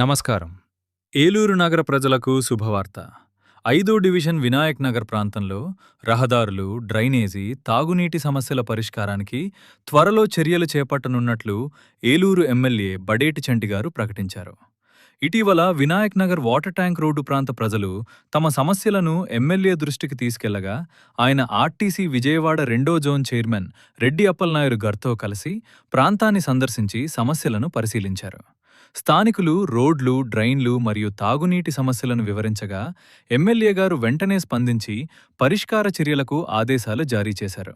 నమస్కారం. ఏలూరు నగర ప్రజలకు శుభవార్త. 5వ డివిజన్ వినాయక్ నగర్ ప్రాంతంలో రహదారులు, డ్రైనేజీ, తాగునీటి సమస్యల పరిష్కారానికి త్వరలో చర్యలు చేపట్టనున్నట్లు ఏలూరు ఎమ్మెల్యే బడేటి చంటిగారు ప్రకటించారు. ఇటీవల Vinayak Nagar water tank road ప్రాంత ప్రజలు తమ సమస్యలను ఎమ్మెల్యే దృష్టికి తీసుకెళ్లగా ఆయన ఆర్టీసీ విజయవాడ 2వ జోన్ చైర్మన్ రెడ్డి అప్పలనాయుడు గారితో కలిసి ప్రాంతాన్ని సందర్శించి సమస్యలను పరిశీలించారు. స్థానికులు రోడ్లు, డ్రైన్లు మరియు తాగునీటి సమస్యలను వివరించగా ఎమ్మెల్యే గారు వెంటనే స్పందించి పరిష్కార చర్యలకు ఆదేశాలు జారీ చేశారు.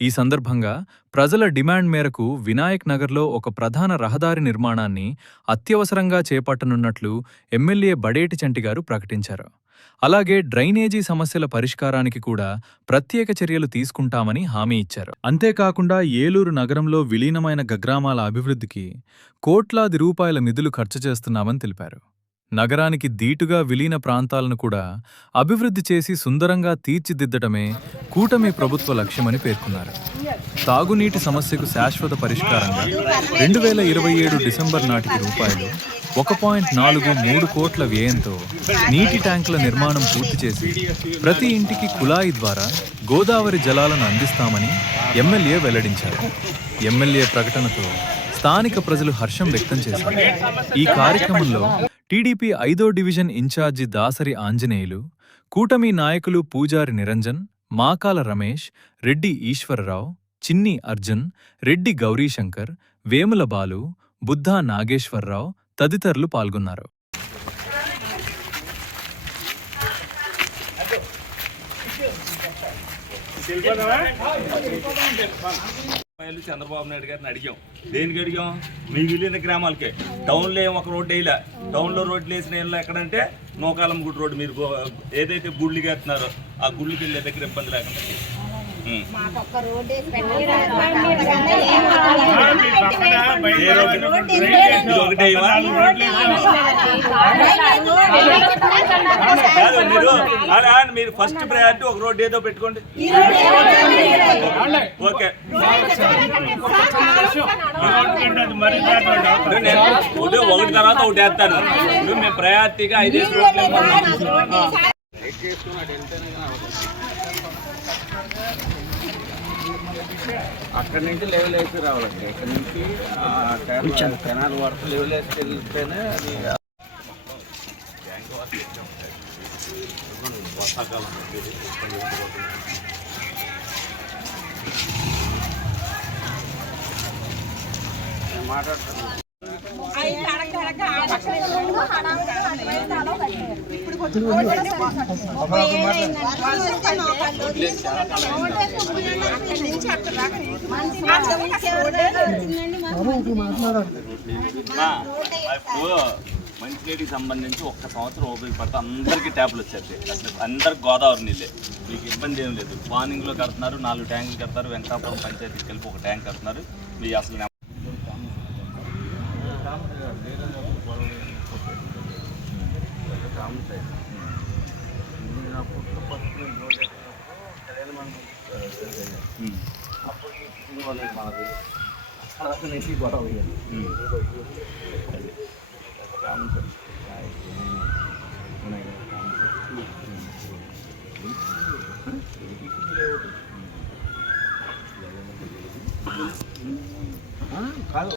ఈ సందర్భంగా ప్రజల డిమాండ్ మేరకు వినాయక్ నగర్లో ఒక ప్రధాన రహదారి నిర్మాణాన్ని అత్యవసరంగా చేపట్టనున్నట్లు ఎమ్మెల్యే బడేటి చంటిగారు ప్రకటించారు. అలాగే డ్రైనేజీ సమస్యల పరిష్కారానికి కూడా ప్రత్యేక చర్యలు తీసుకుంటామని హామీ ఇచ్చారు. అంతేకాకుండా ఏలూరు నగరంలో విలీనమైన గగ్రామాల అభివృద్ధికి కోట్లాది రూపాయల నిధులు ఖర్చు చేస్తున్నామని తెలిపారు. నగరానికి దీటుగా విలీన ప్రాంతాలను కూడా అభివృద్ధి చేసి సుందరంగా తీర్చిదిద్దటమే కూటమి ప్రభుత్వ లక్ష్యమని పేర్కొన్నారు. తాగునీటి సమస్యకు శాశ్వత పరిష్కారంగా 2027 డిసెంబర్ నాటికి రూపాయలు 1.43 కోట్ల వ్యయంతో నీటి ట్యాంకుల నిర్మాణం పూర్తి చేసి ప్రతి ఇంటికి కుళాయి ద్వారా గోదావరి జలాలను అందిస్తామని ఎమ్మెల్యే వెల్లడించారు. ఎమ్మెల్యే ప్రకటనతో స్థానిక ప్రజలు హర్షం వ్యక్తం చేశారు. ఈ కార్యక్రమంలో టీడీపీ 5వ డివిజన్ ఇన్ఛార్జి దాసరి ఆంజనేయులు, కూటమి నాయకులు పూజారి నిరంజన్, మాకాల రమేష్, రెడ్డి ఈశ్వరరావు, చిన్ని అర్జున్, రెడ్డి గౌరీశంకర్, వేముల బాలు, బుద్ధా నాగేశ్వరరావు తదితరులు పాల్గొన్నారు. చంద్రబాబు నాయుడు గారిని అడిగాం. దేనికి అడిగాం? మీ విలీన గ్రామాలకే. టౌన్లో ఏమో ఒక రోడ్డు వేయలే. టౌన్లో రోడ్లు వేసిన ఇళ్ళు ఎక్కడంటే నూకాలం గుడి రోడ్డు. మీరు ఏదైతే గుళ్ళకి వేస్తున్నారో ఆ గుళ్ళకి వెళ్ళే దగ్గర ఇబ్బంది లేకుండా మీరు ఫస్ట్ ప్రయారిటీ ఒక రోడ్డు ఏదో పెట్టుకోండి. ఓకే, ఒకటి తర్వాత ఒకటి వేస్తాను. మేము ప్రయారిటీగా 5 రోడ్లు అక్కడి నుంచి లెవెల్ వేసి రావాలండి. ఇక్కడ నుంచి కెనాల్ వరకు లెవెల్ వేసి వెళ్తేనే అది మాట్లాడుతున్నాను. మంచినీటికి సంబంధించి ఒక్క సంవత్సరం ఉపయోగపడితే అందరికీ ట్యాపులు వచ్చేది. అందరికి గోదావరి నీళ్ళే. మీకు ఇబ్బంది ఏం లేదు. పానింగ్లో కడుతున్నారు, 4 ట్యాంకులు కడతారు. వెంకటాపురం పంచాయతీకి కలిపి ఒక ట్యాంక్ కడుతున్నారు. మీ అసలు అప్పుడు నుంచి గొడవ కాదు.